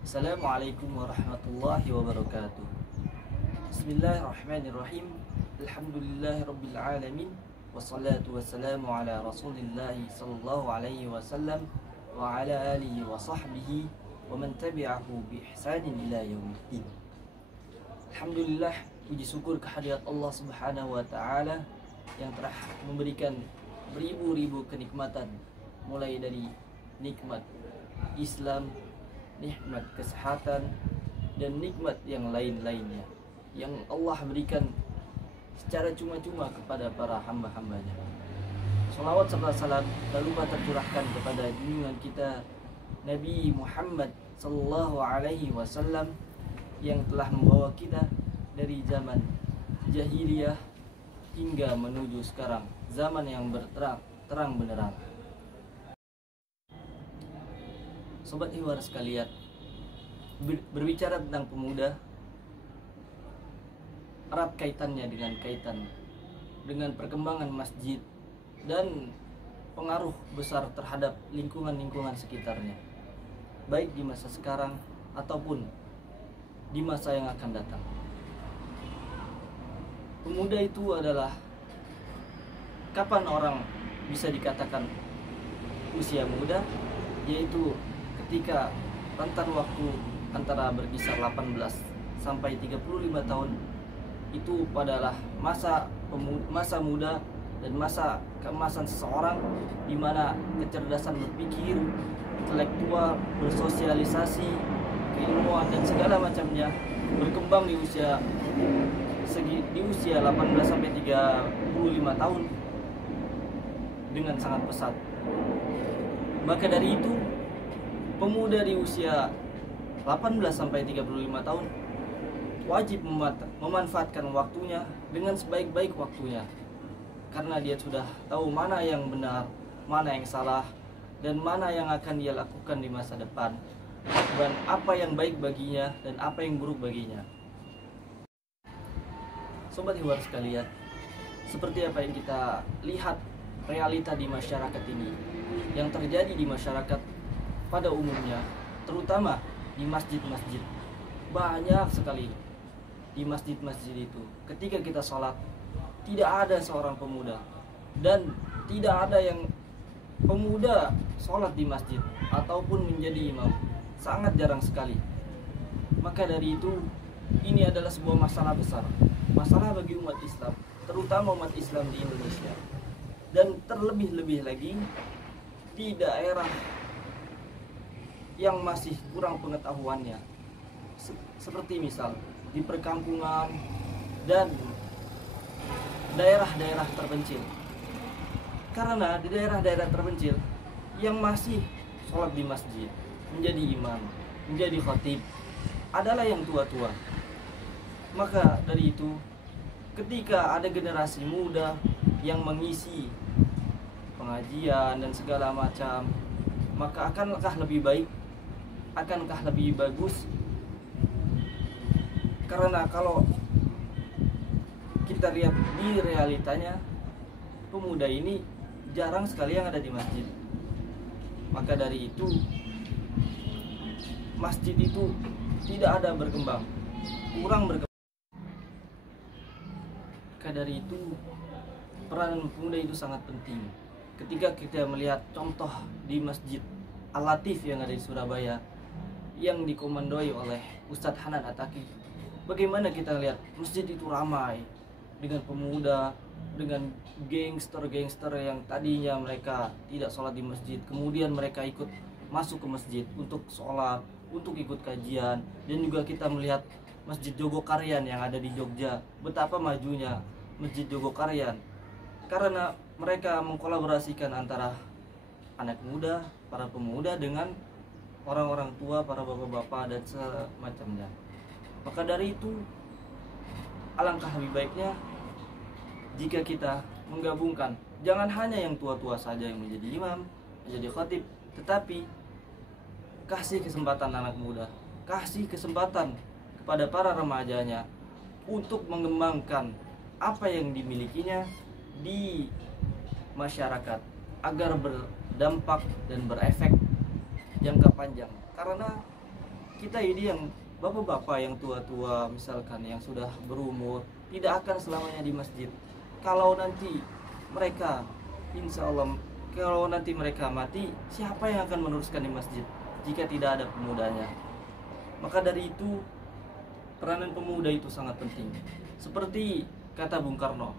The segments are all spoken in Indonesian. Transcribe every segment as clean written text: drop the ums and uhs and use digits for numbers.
Assalamualaikum warahmatullahi wabarakatuh. Bismillahirrahmanirrahim. Alhamdulillahirabbil alamin. Wassalatu wassalamu ala Rasulillah sallallahu alaihi wasallam wa ala alihi wa sahbihi wa man tabi'ahu bi ihsanin ila yaumiddin. Alhamdulillah, puji syukur kehadirat Allah Subhanahu wa taala yang telah memberikan beribu-ribu kenikmatan, mulai dari nikmat Islam, nikmat kesehatan, dan nikmat yang lain-lainnya yang Allah berikan secara cuma-cuma kepada para hamba-hambanya. Salawat serta salam tak lupa tercurahkan kepada junjungan kita Nabi Muhammad sallallahu alaihi wasallam yang telah membawa kita dari zaman jahiliyah hingga menuju sekarang zaman yang terang benderang. Sobat Hiwar sekalian, berbicara tentang pemuda erat kaitannya dengan perkembangan masjid dan pengaruh besar terhadap lingkungan sekitarnya, baik di masa sekarang ataupun di masa yang akan datang. Pemuda itu adalah kapan orang bisa dikatakan usia muda, yaitu ketika rentan waktu antara berkisar 18 sampai 35 tahun itu adalah masa muda dan masa keemasan seseorang, di mana kecerdasan berpikir, intelektual, bersosialisasi, keilmuan dan segala macamnya berkembang di usia 18 sampai 35 tahun dengan sangat pesat. Maka dari itu, pemuda di usia 18 sampai 35 tahun wajib memanfaatkan waktunya dengan sebaik-baik waktunya, karena dia sudah tahu mana yang benar, mana yang salah, dan mana yang akan dia lakukan di masa depan, dan apa yang baik baginya dan apa yang buruk baginya. Sobat Hiwar sekalian, seperti apa yang kita lihat realita di masyarakat ini, yang terjadi di masyarakat pada umumnya, terutama di masjid-masjid. Banyak sekali di masjid-masjid itu, ketika kita sholat, tidak ada seorang pemuda, dan tidak ada yang pemuda sholat di masjid ataupun menjadi imam, sangat jarang sekali. Maka dari itu, ini adalah sebuah masalah besar, masalah bagi umat Islam, terutama umat Islam di Indonesia, dan terlebih-lebih lagi di daerah yang masih kurang pengetahuannya, seperti misal di perkampungan dan daerah-daerah terpencil. Karena di daerah-daerah terpencil yang masih sholat di masjid, menjadi imam, menjadi khatib adalah yang tua-tua. Maka dari itu, ketika ada generasi muda yang mengisi pengajian dan segala macam, maka akankah lebih baik, akankah lebih bagus? Karena kalau kita lihat di realitanya, pemuda ini jarang sekali yang ada di masjid. Maka dari itu, masjid itu tidak ada berkembang, kurang berkembang. Maka dari itu, peran pemuda itu sangat penting. Ketika kita melihat contoh di Masjid Al-Latif yang ada di Surabaya, yang dikomandoi oleh Ustadz Hanan Ataki, bagaimana kita lihat masjid itu ramai dengan pemuda, dengan gangster-gangster yang tadinya mereka tidak sholat di masjid, kemudian mereka ikut masuk ke masjid untuk sholat, untuk ikut kajian. Dan juga kita melihat Masjid Jogokarian yang ada di Jogja, betapa majunya Masjid Jogokarian, karena mereka mengkolaborasikan antara anak muda, para pemuda dengan orang-orang tua, para bapak-bapak dan semacamnya. Maka dari itu, alangkah lebih baiknya jika kita menggabungkan, jangan hanya yang tua-tua saja yang menjadi imam, menjadi khatib, tetapi kasih kesempatan anak muda, kasih kesempatan kepada para remajanya untuk mengembangkan apa yang dimilikinya di masyarakat agar berdampak dan berefek jangka panjang. Karena kita ini yang bapak-bapak yang tua-tua misalkan yang sudah berumur tidak akan selamanya di masjid. Kalau nanti mereka, insya Allah, kalau nanti mereka mati, siapa yang akan meneruskan di masjid jika tidak ada pemudanya? Maka dari itu peranan pemuda itu sangat penting. Seperti kata Bung Karno,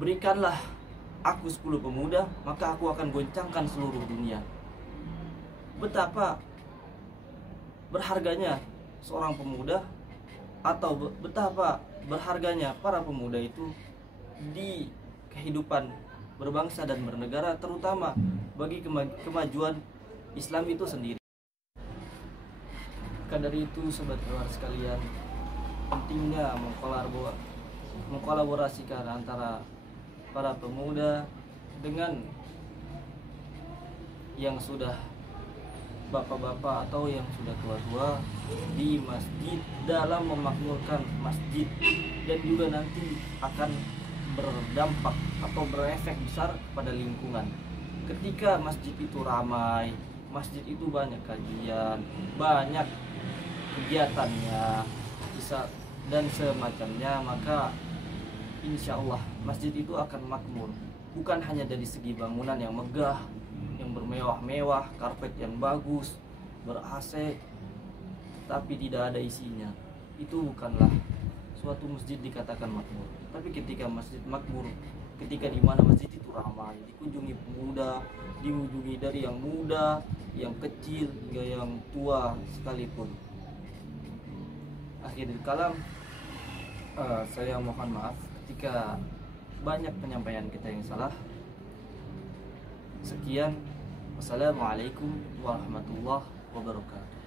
berikanlah aku 10 pemuda, maka aku akan goncangkan seluruh dunia. Betapa berharganya seorang pemuda, atau betapa berharganya para pemuda itu di kehidupan berbangsa dan bernegara, terutama bagi kemajuan Islam itu sendiri. Maka dari itu sobat keluar sekalian, pentingnya mengkolaborasikan antara para pemuda dengan yang sudah bapak-bapak atau yang sudah tua-tua di masjid dalam memakmurkan masjid, dan juga nanti akan berdampak atau berefek besar kepada lingkungan. Ketika masjid itu ramai, masjid itu banyak kajian, banyak kegiatannya, bisa dan semacamnya, maka insya Allah masjid itu akan makmur. Bukan hanya dari segi bangunan yang megah, yang bermewah-mewah, karpet yang bagus, ber-AC, tapi tidak ada isinya. Itu bukanlah suatu masjid dikatakan makmur. Tapi ketika masjid makmur, ketika di mana masjid itu ramai, dikunjungi pemuda, dikunjungi dari yang muda, yang kecil hingga yang tua sekalipun. Akhirul kalam, saya mohon maaf ketika banyak penyampaian kita yang salah. Sekian, wassalamualaikum warahmatullahi wabarakatuh.